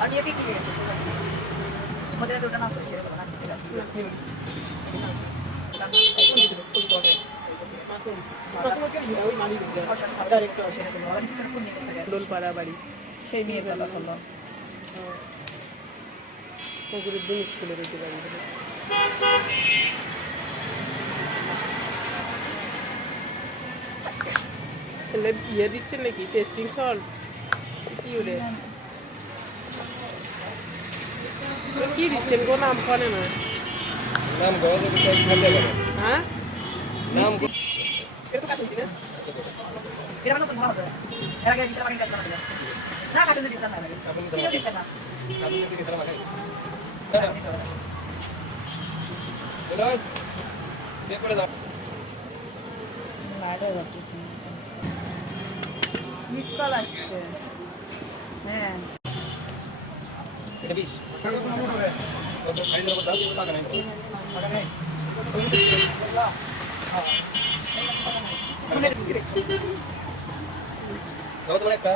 আর নিয়ে পিকনিকে গেছে ওদের দুটো নাচ হচ্ছে এরকম নাচ হচ্ছে দোলপাড়া বাড়ি সেই মেয়ের কথা বললো ফজরুদ্দিন স্কুলের ওই বাড়ি তাহলে ইয়ে দিচ্ছেন নাকি টেস্টিং সল্ট কি ওরে কি দিচ্ছেন গো নাম করে না নাম গো হ্যাঁ নাম এটা কাজ হইছে না এটা মানে তো ভালো আছে এর আগে বিশাল বাকি কাজ করা যায় না কাজ দিতে না লাগে কি দিতে না আপনি কি সালাম খাই চলো চেক করে দাও লাইটে বাকি মিস কল আসছে হ্যাঁ এটা 20 কত সাইজ এর দাও টাকা নাই টাকা নাই দাও তো একটা